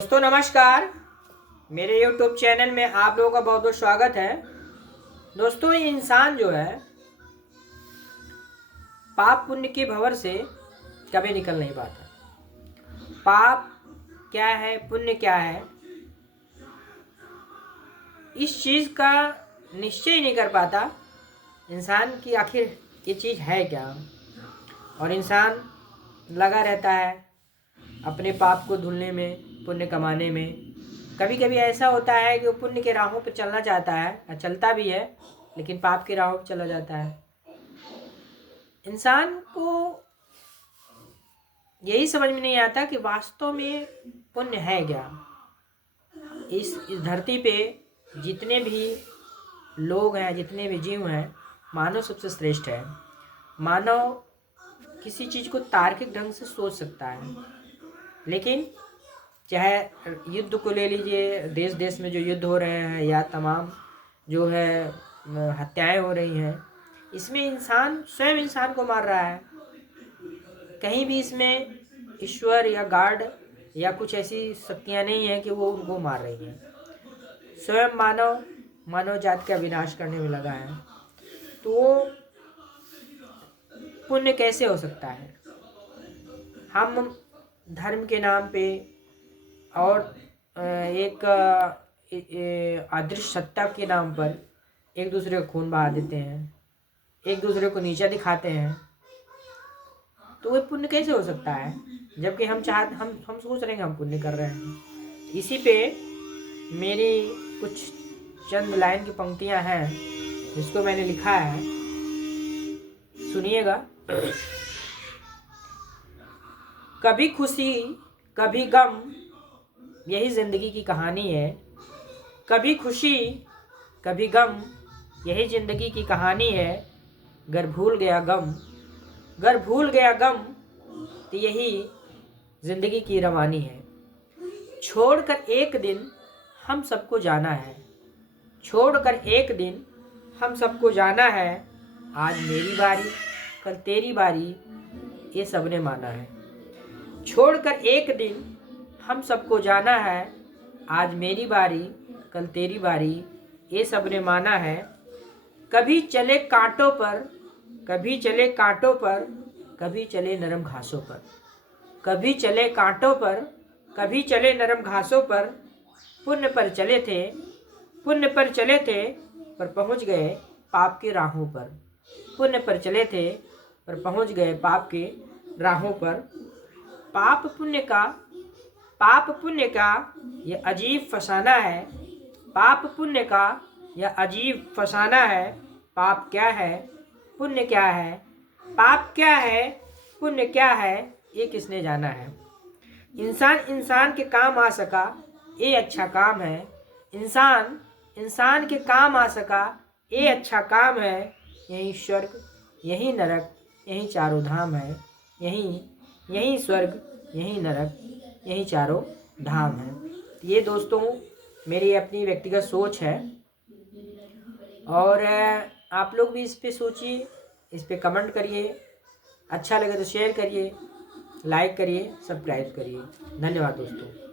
दोस्तों नमस्कार। मेरे YouTube चैनल में आप लोगों का बहुत बहुत स्वागत है। दोस्तों ये इंसान जो है पाप पुण्य के भंवर से कभी निकल नहीं पाता। पाप क्या है, पुण्य क्या है, इस चीज़ का निश्चय ही नहीं कर पाता इंसान की आखिर ये चीज़ है क्या। और इंसान लगा रहता है अपने पाप को धुलने में, पुण्य कमाने में। कभी कभी ऐसा होता है कि वो पुण्य के राहों पर चलना चाहता है, चलता भी है, लेकिन पाप के राहों पर चला जाता है। इंसान को यही समझ में नहीं आता कि वास्तव में पुण्य है क्या। इस धरती पे जितने भी लोग हैं, जितने भी जीव हैं, मानव सबसे श्रेष्ठ है। मानव किसी चीज़ को तार्किक ढंग से सोच सकता है, लेकिन चाहे युद्ध को ले लीजिए, देश देश में जो युद्ध हो रहे हैं या तमाम जो है हत्याएं हो रही हैं, इसमें इंसान स्वयं इंसान को मार रहा है। कहीं भी इसमें ईश्वर या गॉड या कुछ ऐसी शक्तियां नहीं हैं कि वो उनको मार रही हैं। स्वयं मानव जाति का विनाश करने में लगा है। तो पुण्य कैसे हो सकता है? हम धर्म के नाम पे और एक अदृश्य सत्ता के नाम पर एक दूसरे को खून बहा देते हैं, एक दूसरे को नीचा दिखाते हैं। तो वो पुण्य कैसे हो सकता है, जबकि हम सोच रहे हैं हम पुण्य कर रहे हैं। इसी पे मेरी कुछ चंद लाइन की पंक्तियां हैं जिसको मैंने लिखा है, सुनिएगा। कभी खुशी कभी गम, यही जिंदगी की कहानी है। कभी खुशी कभी गम, यही जिंदगी की कहानी है। गर भूल गया गम तो यही जिंदगी की रवानी है। छोड़कर एक दिन हम सबको जाना है, छोड़कर एक दिन हम सबको जाना है। आज मेरी बारी कल तेरी बारी, ये सबने माना है। छोड़कर एक दिन हम सबको जाना है, आज मेरी बारी कल तेरी बारी, ये सबने माना है। कभी चले कांटों पर, कभी चले कांटों पर, कभी चले नरम घासों पर। कभी चले कांटों पर, कभी चले नरम घासों पर। पुण्य पर चले थे, पुण्य पर चले थे, पर पहुंच गए पाप की राहों पर। पुण्य पर चले थे पर पहुंच गए पाप के राहों पर। पाप पुण्य का ये अजीब फसाना है। पाप पुण्य का यह अजीब फसाना है। पाप क्या है, पुण्य क्या है, पाप क्या है, पुण्य क्या है, ये किसने जाना है। इंसान के काम आ सका, ये अच्छा काम है। इंसान के काम आ सका, ये अच्छा काम है। यही स्वर्ग यही नरक, यही चारों धाम है। यही स्वर्ग यही नरक, यही चारों धाम है। ये दोस्तों मेरी अपनी व्यक्तिगत सोच है, और आप लोग भी इस पे सोचिए, इस पे कमेंट करिए। अच्छा लगे तो शेयर करिए, लाइक करिए, सब्सक्राइब करिए। धन्यवाद दोस्तों।